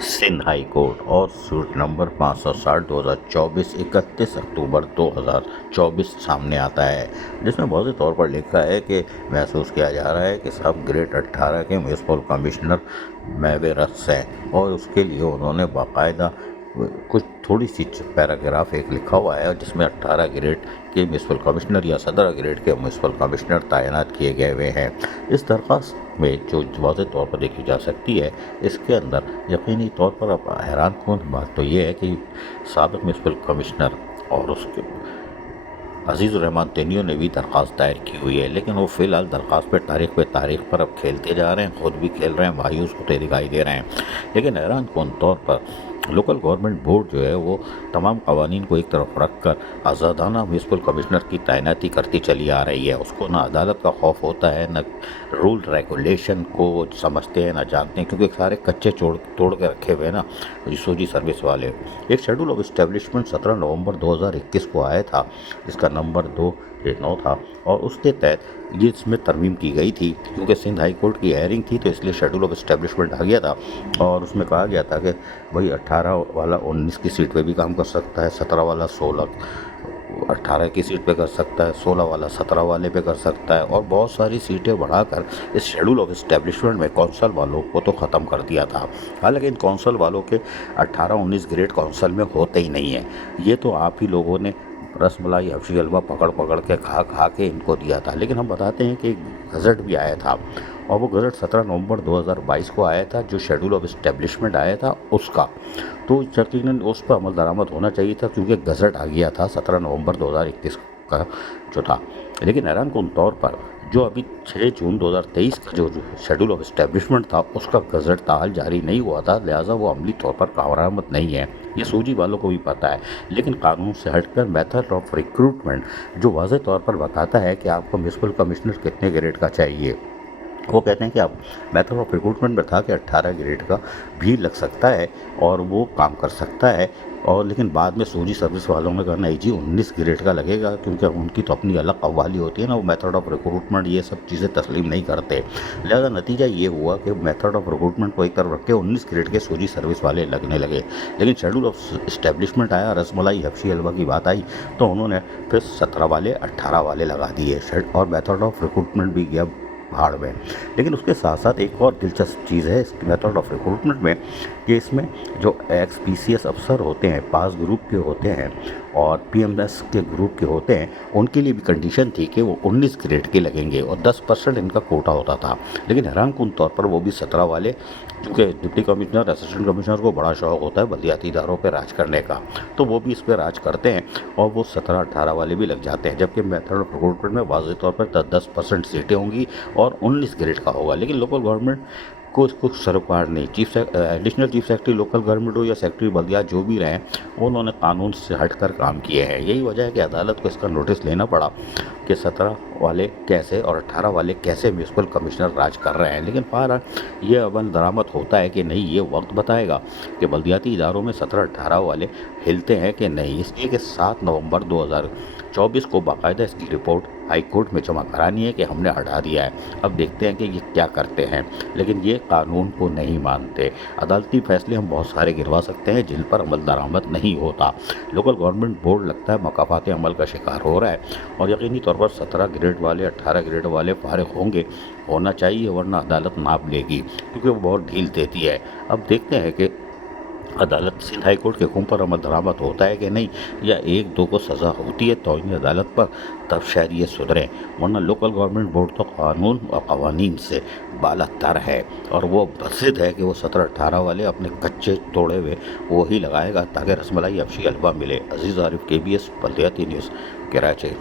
Sindh high court और suit number 560 2024 31 अक्टूबर 2024 सामने आता है, जिसमें वाज़ेह तौर पर लिखा है कि महसूस किया जा रहा है कि सब ग्रेड 18 के म्यूनसिपल कमिश्नर मैवेरस हैं और उसके लिए उन्होंने बाकायदा कुछ थोड़ी सी पैराग्राफ एक लिखा हुआ है जिसमें 18 ग्रेड के म्यूनसिपल कमिश्नर या 17 ग्रेड के म्यूनसिपल कमिश्नर तैनात किए गए हुए हैं। इस दरख्वास्त में जो वाज़ेह तौर पर देखी जा सकती है, इसके अंदर यकीनी तौर पर अब हैरान कौन बात तो ये है कि साबिक़ म्यूनसिपल कमिश्नर और उसके अजीज़ुर रहमान तेनियों ने भी दरख्वास्त दायर की हुई है, लेकिन वो फ़िलहाल दरख्वास्त पे तारीख पर अब खेलते जा रहे हैं, ख़ुद भी खेल रहे हैं, मायूस होते दिखाई दे रहे हैं। लेकिन हैरान कौन तौर पर लोकल गवर्नमेंट बोर्ड जो है वो तमाम कवानीन को एक तरफ रख कर आज़ादाना म्यूनसिपल कमिश्नर की तैनाती करती चली आ रही है। उसको ना अदालत का खौफ होता है, न रूल रेगुलेशन को समझते हैं, ना जानते हैं, क्योंकि सारे कच्चे तोड़ के रखे हुए हैं ना सोजी सर्विस वाले। एक शेड्यूल ऑफ इस्टेब्लिशमेंट 17 नवंबर 2021 को आया था, जिसका नंबर 2-9 था, और उसके तहत ये इसमें तरमीम की गई थी। क्योंकि सिंध हाई कोर्ट की हेयरिंग थी तो इसलिए शेड्यूल ऑफ इस्टेब्लिशमेंट आ गया था और उसमें कहा गया था कि भाई 18 वाला 19 की सीट पे भी काम कर सकता है, 17 वाला 18 की सीट पे कर सकता है, 16 वाला 17 वाले पे कर सकता है, और बहुत सारी सीटें बढ़ाकर इस शेड्यूल ऑफ इस्टेब्लिशमेंट में कौंसल वालों को तो ख़त्म कर दिया था। हालांकि इन कौंसल वालों के 18-19 ग्रेड कौंसल में होते ही नहीं है। ये तो आप ही लोगों ने रसमलाई हफ्शी हलवा पकड़ के खा के इनको दिया था। लेकिन हम बताते हैं कि गज़ट भी आया था, और वो गज़ट 17 नवंबर 2022 को आया था, जो शेड्यूल ऑफ इस्टेब्लिशमेंट आया था उसका। तो यकीनन उस पर अमल दरामद होना चाहिए था, क्योंकि गज़ट आ गया था 17 नवंबर 2021 का जो था। लेकिन हैरान कुन तौर पर जो अभी 6 जून 2023 का जो शेड्यूल ऑफ इस्टेब्लिशमेंट था उसका गज़ट ताहाल जारी नहीं हुआ था, लिहाजा वो अमली तौर पर कारआमद नहीं है। ये सूजी वालों को भी पता है। लेकिन कानून से हटकर मेथड ऑफ रिक्रूटमेंट जो वाज़ेह तौर पर बताता है कि आपको म्यूनसिपल कमिश्नर कितने ग्रेड का चाहिए, वो कहते हैं कि आप मेथड ऑफ रिक्रूटमेंट में था कि 18 ग्रेड का भी लग सकता है और वो काम कर सकता है। और लेकिन बाद में सूजी सर्विस वालों ने कहा नहीं जी 19 ग्रेड का लगेगा, क्योंकि उनकी तो अपनी अलग कव्वाली होती है ना, वो मेथड ऑफ रिक्रूटमेंट ये सब चीज़ें तस्लीम नहीं करते। लिहाजा नतीजा ये हुआ कि मेथड ऑफ रिक्रूटमेंट को एक तरफ रख के 19 ग्रेड के सूजी सर्विस वाले लगने लगे। लेकिन शेड्यूल ऑफ इस्टेब्लिशमेंट आया, रसमलाई हफ्शी हलवा की बात आई, तो उन्होंने फिर 17 वाले 18 वाले लगा दिए और मेथड ऑफ रिक्रूटमेंट भी गया भाड़ में। लेकिन उसके साथ साथ एक और दिलचस्प चीज़ है इस मेथड ऑफ रिक्रूटमेंट में कि इसमें जो XPCS अफसर होते हैं, पास ग्रुप के होते हैं और PMS के ग्रुप के होते हैं, उनके लिए भी कंडीशन थी कि वो 19 ग्रेड के लगेंगे और 10% इनका कोटा होता था। लेकिन हैरान कुन तौर पर वो भी 17 वाले, क्योंकि डिप्टी कमिश्नर असिस्टेंट कमिश्नर को बड़ा शौक होता है बल्दियाती इदारों पर राज करने का, तो वो भी इस पर राज करते हैं और वो 17-18 वाले भी लग जाते हैं। जबकि मेथड ऑफ रिक्रूटमेंट में वाज़ेह तौर पर 10% सीटें होंगी और 19 ग्रेड का होगा। लेकिन लोकल गवर्नमेंट को इसको सरोकार नहीं, additional chief secretary local government हो या सेक्रेटरी बल्दिया जो भी रहे, उन्होंने कानून से हटकर काम किए हैं। यही वजह है कि अदालत को इसका नोटिस लेना पड़ा कि 17 वाले कैसे और 18 वाले कैसे म्यूनसिपल कमिश्नर राज कर रहे हैं। लेकिन बहरहाल ये अमल दरामद होता है कि नहीं, ये वक्त बताएगा कि बल्दियाती इदारों में 17-18 वाले हिलते हैं कि नहीं। इसलिए कि 7 नवंबर 2024 को बाकायदा इसकी रिपोर्ट हाई कोर्ट में जमा करानी है कि हमने हटा दिया है। अब देखते हैं कि ये क्या करते हैं, लेकिन ये कानून को नहीं मानते। अदालती फैसले हम बहुत सारे गिरवा सकते हैं जिन पर अमल दरामद नहीं होता। लोकल गवर्नमेंट बोर्ड लगता है मकाफात अमल का शिकार हो रहा है और यकीनी तौर पर 17 ग्रेड वाले 18 ग्रेड वाले फारिग होना चाहिए, वरना अदालत नाप लेगी, क्योंकि वो बहुत ढील देती है। अब देखते हैं कि अदालत सिंध हाई कोर्ट के हुक्म पर अमल दरामद होता है कि नहीं, या 1-2 को सज़ा होती है तौहीन अदालत पर, तब शायद ये सुधरे, वरना लोकल गवर्नमेंट बोर्ड तो कानून और कवानीन से बालातर है और वो बसिद है कि वो 17-18 वाले अपने कच्चे तोड़े हुए वही लगाएगा ताकि रसमलाई हफ्शी हलवा मिले। अजीज़ आरिफ, KBS बल्दियाती न्यूज़, कराची।